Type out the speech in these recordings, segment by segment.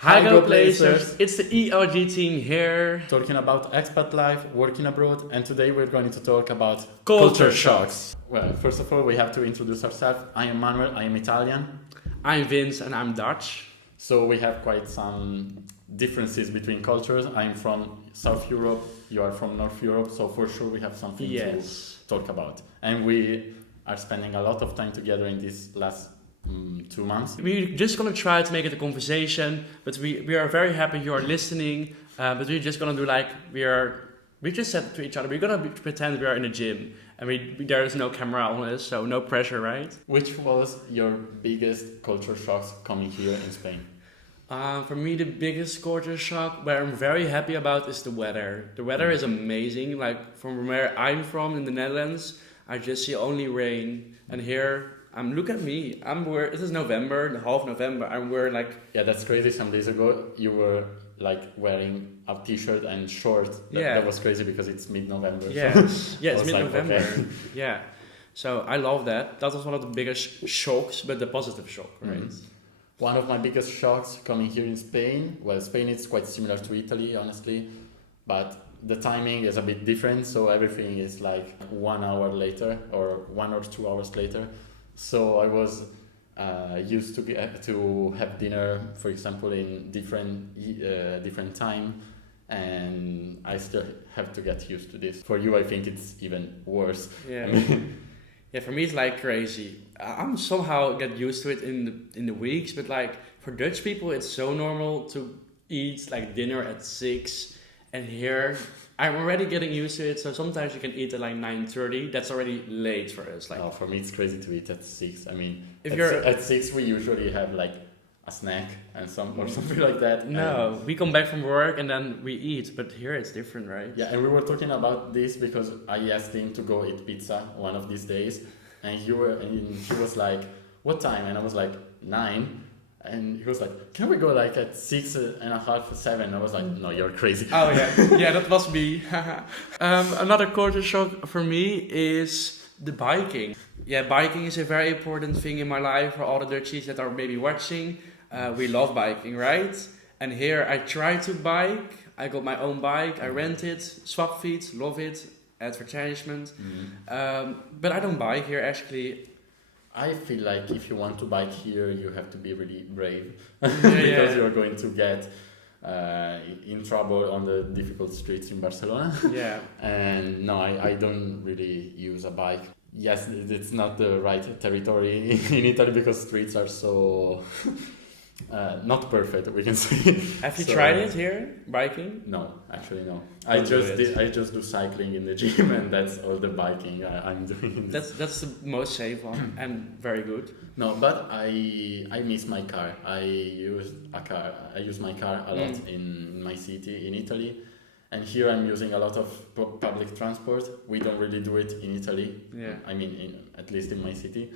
Hi, Go Placers! It's the ELG team here. Talking about expat life, working abroad, and today we're going to talk about Culture shocks. Well, first of all, we have to introduce ourselves. I am Manuel, I am Italian. I'm Vince and I'm Dutch. So we have quite some differences between cultures. I'm from South Europe, you are from North Europe, so for sure we have something to talk about. And we are spending a lot of time together in these last 2 months. We're just gonna try to make it a conversation, but we are very happy you are listening. But we're just gonna do like we just said to each other, we're gonna pretend we are in a gym, and there is no camera on us, so no pressure, right? Which was your biggest culture shocks coming here in Spain? For me, the biggest culture shock, where I'm very happy about, is the weather. The weather is amazing. Like from where I'm from in the Netherlands, I just see only rain, and here. Look at me. It is November, the half November. I'm wearing like. Yeah, that's crazy. Some days ago, you were like wearing a t-shirt and shorts. That was crazy because it's mid-November. Yeah, so yeah, it's mid-November. Like, okay. Yeah, so I love that. That was one of the biggest shocks, but the positive shock, right? Mm-hmm. One of my biggest shocks coming here in Spain. Well, Spain is quite similar to Italy, honestly, but the timing is a bit different. So everything is like 1 hour later or 1 or 2 hours later. So I was used to have dinner, for example, in different time, and I still have to get used to this. For you, I think it's even worse. Yeah, yeah. For me, it's like crazy. I'm somehow get used to it in the weeks, but like for Dutch people, it's so normal to eat like dinner at 6, and here. I'm already getting used to it, so sometimes you can eat at like 9:30. That's already late for us. Like, no, for me it's crazy to eat at 6. I mean, if at 6 we usually have like a snack and something like that. No, we come back from work and then we eat, but here it's different, right? Yeah, and we were talking about this because I asked him to go eat pizza one of these days, and he was like, "What time?" And I was like, 9. And he was like, "Can we go like at 6:30, 7?" I was like, "No, you're crazy." Oh yeah, yeah, that must be. Another culture shock for me is the biking. Yeah, biking is a very important thing in my life for all the Dutchies that are maybe watching. We love biking, right? And here I try to bike. I got my own bike. I rent it, swap feet, love it, advertisement. But I don't bike here actually. I feel like if you want to bike here, you have to be really brave because you're going to get in trouble on the difficult streets in Barcelona. Yeah. And no, I don't really use a bike. Yes, it's not the right territory in Italy because streets are so not perfect, we can say. Have you tried it here, biking? No, actually no. I just do cycling in the gym, and that's all the biking I'm doing. That's the most safe one and very good. No, but I miss my car. I use my car a lot in my city in Italy, and here I'm using a lot of public transport. We don't really do it in Italy. Yeah. I mean, at least in my city.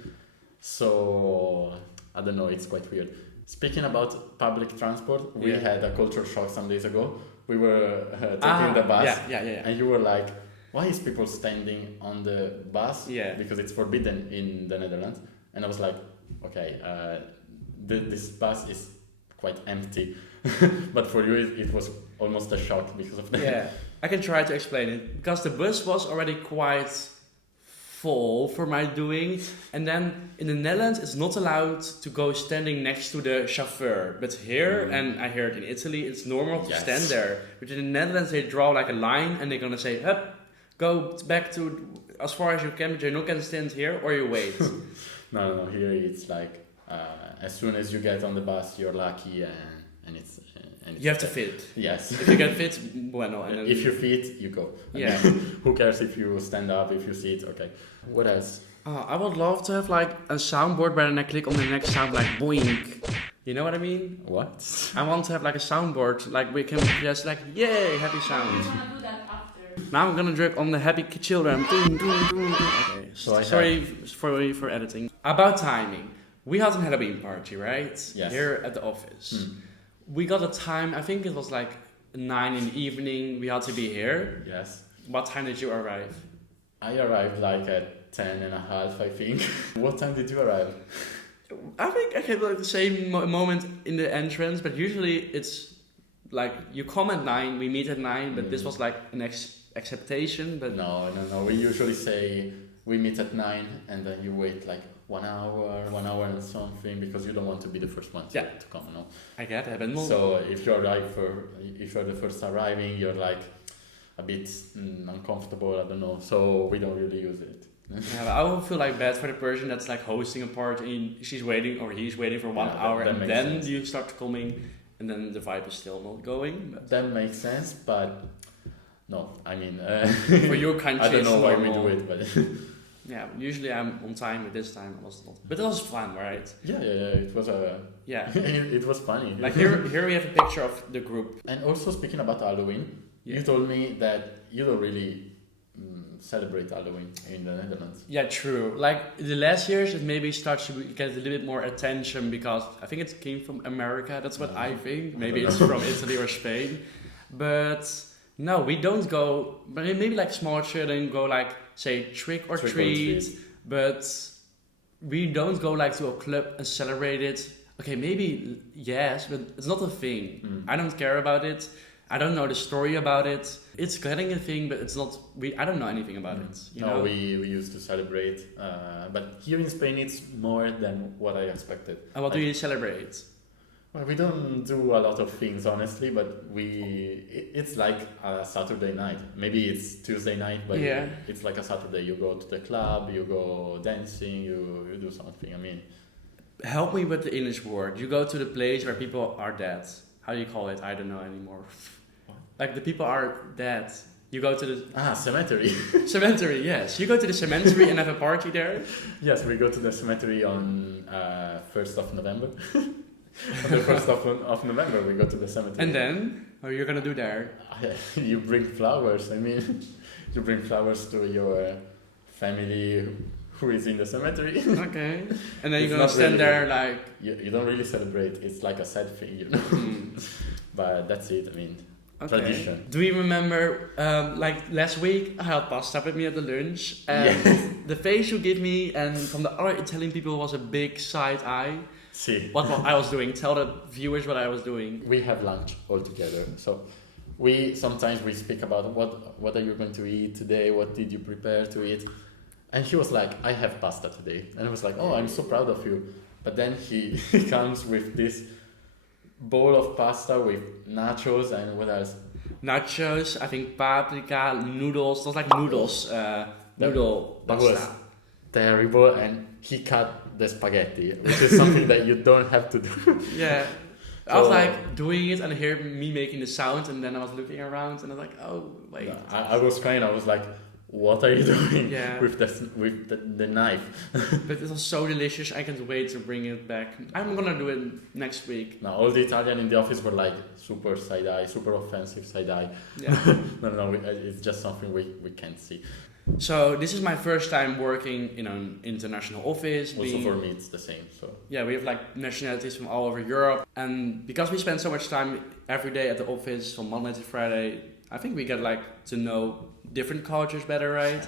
So I don't know. It's quite weird. Speaking about public transport, we had a culture shock some days ago. We were taking the bus, and you were like, "Why is people standing on the bus? Yeah. Because it's forbidden in the Netherlands." And I was like, "Okay, this bus is quite empty," but for you it was almost a shock because of that. Yeah, I can try to explain it because the bus was already quite full for my doing, and then in the Netherlands it's not allowed to go standing next to the chauffeur, but here and I hear it in Italy it's normal to stand there, but in the Netherlands they draw like a line and they're gonna say, "Hup, go back to as far as you can, but you're not gonna stand here or you wait." No, here it's like as soon as you get on the bus you're lucky and it's you have to fit. Yes. If you can fit, bueno. And if you fit, you go. Yeah. Who cares if you stand up, if you sit? Okay. What else? I would love to have like a soundboard where then I click on the next sound like boink. You know what I mean? What? I want to have like a soundboard, like we can just like, yay, happy sound. I want to do that after. Now I'm gonna drag on the happy children. Doom, doom, doom, doom. Okay, so sorry for editing. About timing. We had a Halloween party, right? Yes. Here at the office. We got a time, I think it was like 9 in the evening, we had to be here. Yes. What time did you arrive? I arrived like at 10:30, I think. What time did you arrive? I think I had like the same moment in the entrance, but usually it's like you come at 9, we meet at 9, but this was like an acceptation. But No. We usually say we meet at 9 and then you wait like 1 hour and something because you don't want to be the first one to come, no? I get it, but So if you're the first arriving, you're like a bit uncomfortable, I don't know. So we don't really use it. yeah, but I would feel like bad for the person that's like hosting a party. She's waiting or he's waiting for 1 hour, that and makes then sense. you start coming, and then the vibe is still not going. But That makes sense, but no, I mean, for your country, I don't know it's why normal. we do it, but Yeah, usually I'm on time, but this time I was not. But it was fun, right? yeah, it was it was funny. Like here we have a picture of the group. And also speaking about Halloween, you told me that you don't really celebrate Halloween in the Netherlands. Yeah, true. Like the last years, it maybe starts to get a little bit more attention because I think it came from America. That's what I think. Maybe it's from Italy or Spain. But no, we don't go. Maybe like small children go like say trick or treat, but we don't go like to a club and celebrate it. Okay, maybe yes, but it's not a thing. I don't care about it. I don't know the story about it. It's getting a thing, but it's not. I don't know anything about it. You know? We used to celebrate, but here in Spain it's more than what I expected. And what do you celebrate? Well, we don't do a lot of things honestly, but it's like a Saturday night. Maybe it's Tuesday night, but it's like a Saturday. You go to the club, you go dancing, you do something. I mean, help me with the English word. You go to the place where people are dead. How do you call it? I don't know anymore. Like the people are dead. You go to the cemetery. Cemetery, yes. You go to the cemetery and have a party there. Yes, we go to the cemetery on 1st of November. On the 1st of November, we go to the cemetery. And then, what are you gonna do there? You bring flowers. I mean, you bring flowers to your family who is in the cemetery. Okay. And then you're gonna stand there like... You don't really celebrate. It's like a sad thing, you know. But that's it. I mean, tradition. Do you remember, like last week, I had pasta with me at the lunch, and the face you give me, and from the other Italian people was a big side eye. See. What I was doing? Tell the viewers what I was doing. We have lunch all together, so sometimes we speak about what are you going to eat today? What did you prepare to eat? And he was like, I have pasta today, and I was like, oh, I'm so proud of you. But then he comes with this bowl of pasta with nachos and what else? Nachos, I think paprika, noodles. Those like noodles, noodle that pasta. was terrible, and he cut the spaghetti, which is something that you don't have to do. Yeah. I was like doing it and hear me making the sound, and then I was looking around and I was like, oh wait. No, I was crying. I was like, what are you doing with the knife? But it was so delicious. I can't wait to bring it back. I'm gonna do it next week. Now all the Italian in the office were like super side eye, super offensive side eye. Yeah. no, it's just something we can't see. So this is my first time working in an international office. Also for me it's the same. So yeah, we have like nationalities from all over Europe, and because we spend so much time every day at the office from Monday to Friday, I think we get like to know different cultures better, right?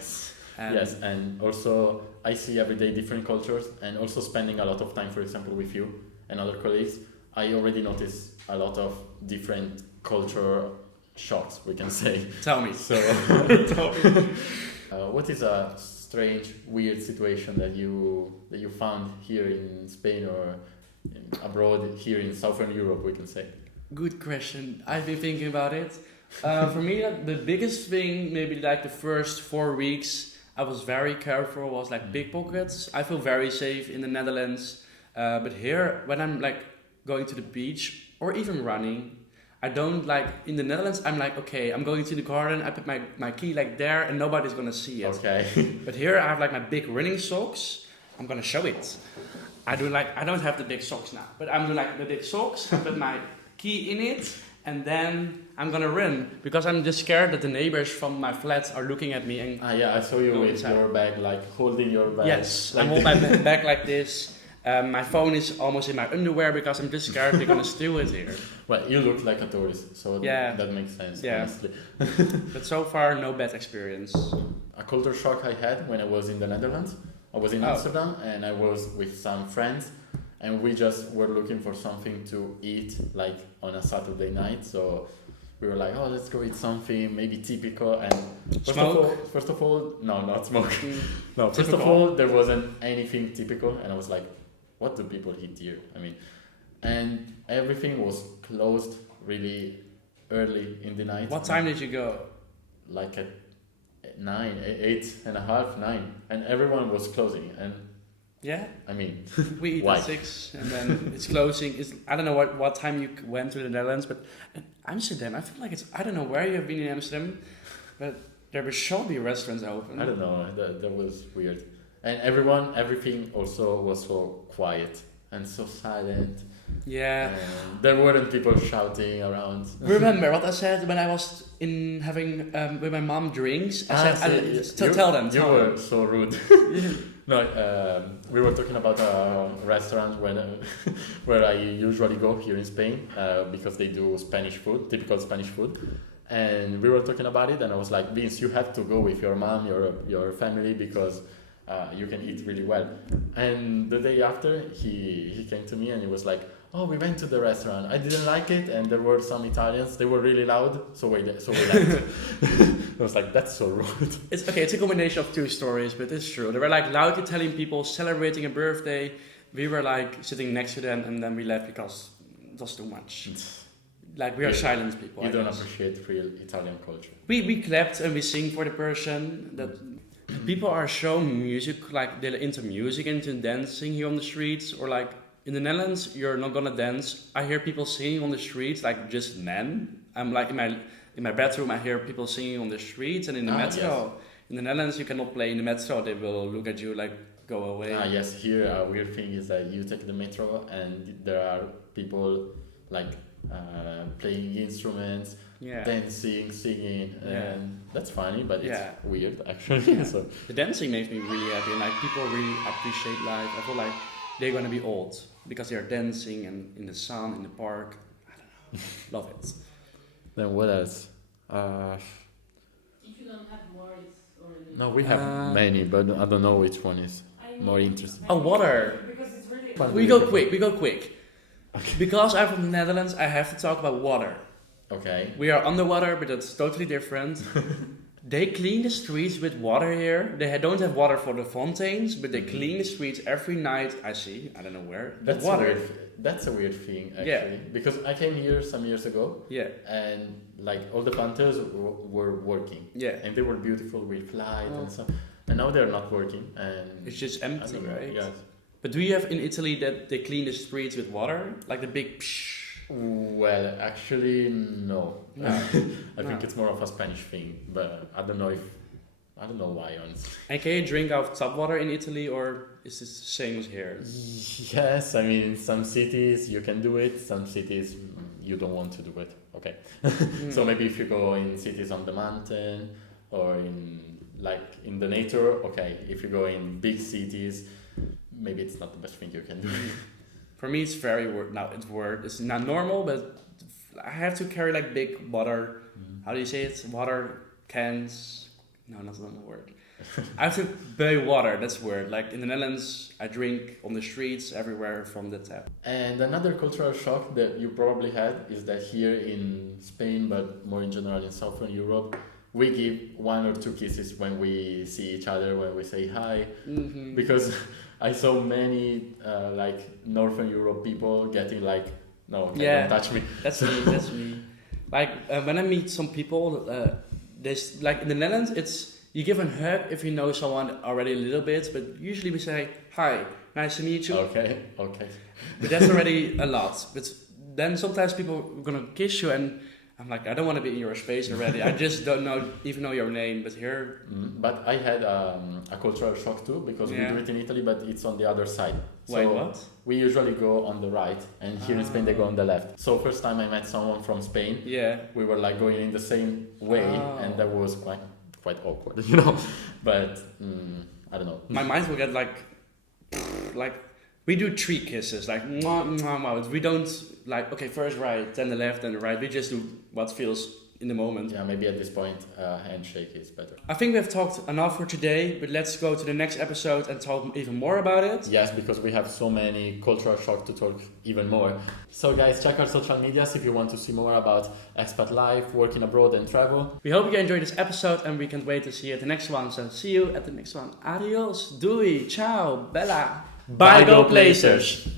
Yes, and also I see every day different cultures, and also spending a lot of time, for example, with you and other colleagues, I already notice a lot of different culture shocks, we can say. Tell me. So, what is a strange, weird situation that you found here in Spain or abroad, here in Southern Europe, we can say? Good question. I've been thinking about it. For me, the biggest thing, maybe like the first 4 weeks, I was very careful, was like pickpockets. I feel very safe in the Netherlands. But here, when I'm like going to the beach or even running, I don't like, in the Netherlands, I'm like, okay, I'm going to the garden, I put my key like there and nobody's gonna see it. Okay. But here I have like my big running socks, I'm gonna show it. I don't have the big socks now, but I'm doing like the big socks, I put my key in it, and then I'm gonna run, because I'm just scared that the neighbors from my flats are looking at me and... I saw you with your bag, like holding your bag. Yes, like I'm holding my bag like this. My phone is almost in my underwear because I'm just scared they're gonna steal it here. Well, you look like a tourist, so that makes sense, honestly. But so far, no bad experience. A culture shock I had when I was in the Netherlands. I was in Amsterdam and I was with some friends, and we just were looking for something to eat like on a Saturday night. So we were like, oh, let's go eat something maybe typical. And first of all, no, not smoke. No, first of all, there wasn't anything typical, and I was like, what do people eat here? I mean, and everything was closed really early in the night. What time did you go? Like at 9, 8:30, 9, and everyone was closing. And yeah, I mean, we eat why? at 6, and then it's closing. I don't know what time you went to the Netherlands, but Amsterdam, I feel like I don't know where you have been in Amsterdam, but there should be restaurants open. I don't know. That was weird, and everything also was so quiet and so silent. Yeah. There weren't people shouting around. Remember what I said when I was having with my mom drinks? I said, tell them. You were so rude. No, we were talking about a restaurant where I usually go here in Spain because they do Spanish food, typical Spanish food. And we were talking about it, and I was like, Vince, you have to go with your mom, your family, because you can eat really well. And the day after, he came to me and he was like, oh, we went to the restaurant. I didn't like it, and there were some Italians. They were really loud, so we left. I was like, that's so rude. It's okay. It's a combination of two stories, but it's true. There were like loud Italian people celebrating a birthday. We were like sitting next to them, and then we left because it was too much. Like we are silent people. You don't appreciate real Italian culture. We clapped and we sing for the person. That people are so music, like they're into music, into dancing here on the streets, or like in the Netherlands, you're not gonna dance. I hear people singing on the streets, like just men. I'm like in my bedroom, I hear people singing on the streets and in the metro. Yes. In the Netherlands, you cannot play in the metro. They will look at you like, go away. Yes, here a weird thing is that you take the metro and there are people like playing instruments, dancing, singing, and that's funny, but it's weird actually. Yeah. So the dancing makes me really happy, and like people really appreciate life. I feel like they're gonna be old because they are dancing and in the sun in the park. I don't know, love it. Then what else? If you don't have more, it's already. No, we have many, but I don't know which one is more interesting. Oh, water. Because it's really. We go quick. Okay. Because I'm from the Netherlands, I have to talk about water. Okay. We are underwater, but that's totally different. They clean the streets with water here. They don't have water for the fountains, but they clean the streets every night. I don't know where. That's water. That's a weird thing, actually. Because I came here some years ago. Yeah. And like all the punters were working. Yeah. And they were beautiful with light and stuff. And now they're not working. And it's just empty, right? Yes. But do you have in Italy that they clean the streets with water? Like the big psh? Well, actually, no. I think it's more of a Spanish thing, but I don't know why, honestly. And can you drink out of tap water in Italy, or is this the same as here? Yes, I mean, in some cities you can do it, some cities you don't want to do it. Okay. So maybe if you go in cities on the mountain or in the nature, okay. If you go in big cities, maybe it's not the best thing you can do. For me, it's very It's not normal, but I have to carry like big water. How do you say it? Water cans. No, that's not the word. I have to buy water. That's weird. Like in the Netherlands, I drink on the streets everywhere from the tap. And another cultural shock that you probably had is that here in Spain, but more in general in Southern Europe, we give 1 or 2 kisses when we see each other, when we say hi, because I saw many Northern Europe people getting like, no, don't touch me. That's me. Like when I meet some people, there's like in the Netherlands, it's you give a hug if you know someone already a little bit, but usually we say hi, nice to meet you. Okay. But that's already a lot. But then sometimes people are gonna kiss you and I'm like, I don't want to be in your space already. I just don't even know your name. But here... But I had a cultural shock too, because we do it in Italy, but it's on the other side. Wait, what? We usually go on the right, and here in Spain they go on the left. So first time I met someone from Spain, we were like going in the same way, and that was quite awkward, you know. But I don't know. My mind will get like we do 3 kisses, like mwah, mwah, mwah. We don't like, okay, first right, then the left, then the right. We just do what feels in the moment. Yeah, maybe at this point, handshake is better. I think we've talked enough for today, but let's go to the next episode and talk even more about it. Yes, because we have so many cultural shock to talk even more. So guys, check our social medias if you want to see more about expat life, working abroad and travel. We hope you enjoyed this episode and we can't wait to see you at the next one. So see you at the next one. Adios, doei, ciao, bella. Bye, Go Placers!